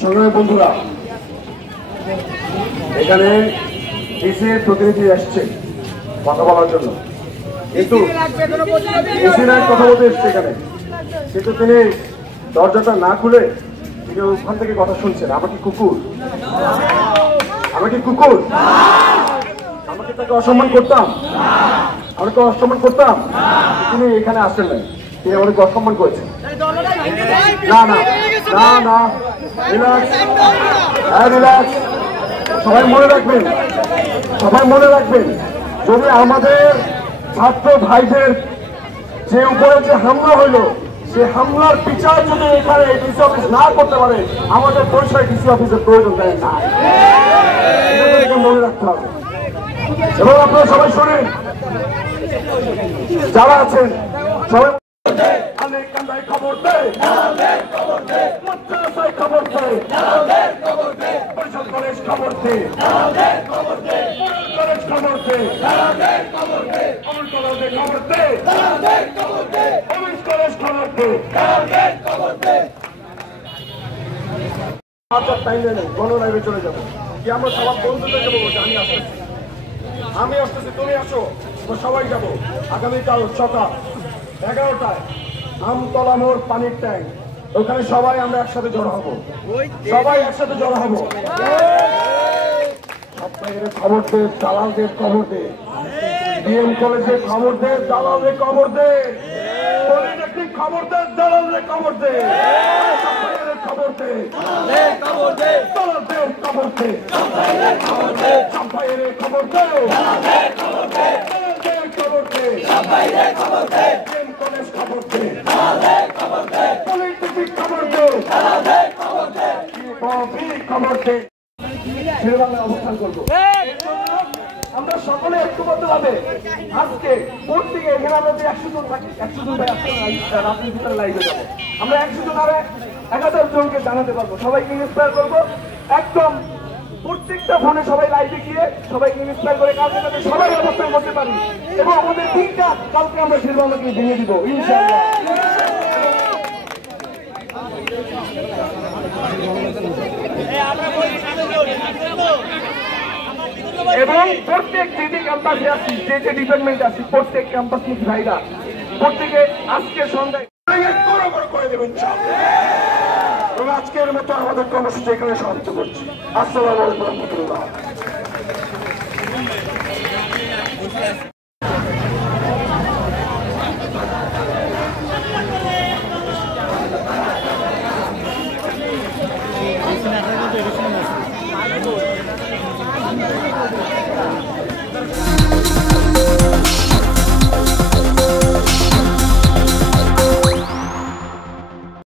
সংগ্রামী বন্ধুরা, এখানে ডিসির প্রতিনিধি আসছে কথা বলার জন্য, কিন্তু ডিসি না কথা বলতে এসছে এখানে, কিন্তু তিনি দরজাটা না খুলে তিনি ওখান থেকে কথা শুনছেন। আমাকে কুকুর, আমাকে কুকুর, আমাকে তাকে অসম্মান করতাম, আমাকে অসম্মান করতাম, তিনি এখানে আসেন নাই, তিনি আমাকে অসম্মান করেছেন। না না না না, রিল্যাক্স, রিল্যাক্স। সবাই মনে রাখবেন, সবাই মনে রাখবেন, যদি আমাদের ছাত্র ভাইদের যে উপরে যে হামলা হইলো, সে হামলার বিচার যদি এখানে ডিসি অফিস না করতে পারে, আমাদের পরিচয় ডিসি অফিসের প্রয়োজন দেয় না, মনে রাখতে হবে। এবং আপনারা সবাই শোনেন, যারা আছেন সবাই খবর দেয়, খবর দেয়, পরিষদ কলেজ খবর দেয়, কলেজ খবর দেয়, অমল কলেজে খবর দেয়, অমল কলেজ খবর দেয়। টাইম নেই, গণলাইভে চলে যাবো, কি আমরা সবার বন্ধুদেরকে বলবো যে আমি আসতেছি, তুমি আসো, সবাই যাবো আগামীকাল সকাল 11টায় আমতলা মোড় পানির ট্যাঙ্ক, ওখানে সবাই আমরা একসাথে জড়ো হবো, সবাই একসাথে জড়ো হবো। সবাইয়ের খবর দে, দালালদের খবর দে, ডিএম কলেজের খবর দে, দালালদের খবর দে, পলিটেকনিক খবর দে, দালালদের খবর দে, সবাইয়ের খবর দে, দালালদের খবর দে, দালালদের খবর দে, সবাইয়ের খবর দে, দালালদের খবর দে, দালালদের খবর দে, সবাইয়ের খবর দে, ডিএম কলেজ খবর দে, দালালদের খবর দে, পলিটেকনিক খবর দে, দালালদের খবর দে, খবর দে। শেরবাংলায় অবস্থান করবো। আমরা সকলে ঐক্যবদ্ধভাবে আজকে কোর্ট থেকে এখানে আমরা যে 100 জন থাকি, 100 জন ভাই আজকে রাতের ভিতরে লাইভে যাবো, আমরা 100 জন আরে 1000 জনকে জানাতে পারবো, সবাইকে ইন্সপায়ার করবো। একদম প্রত্যেকটা ফোনে সবাই লাইভে গিয়ে সবাইকে ইন্সপায়ার করে কালকে যাতে সবাই অবস্থান করতে পারি, এবং আমাদের দিনটা কালকে আমরা শেরবাংলাকে ভেঙে দিব ইনশাআল্লাহ। এবং প্রত্যেক যে ক্যাম্পাসে আছি, যে ডিপার্টমেন্টে আছি, প্রত্যেক ক্যাম্পাস নিজ ভাইরা প্রত্যেকে আজকে সন্ধ্যায় করে দেবেন। এবং আজকের মতো আমাদের কর্মসূচি এখানে সমাপ্ত করছি। আসসালামু আলাইকুম।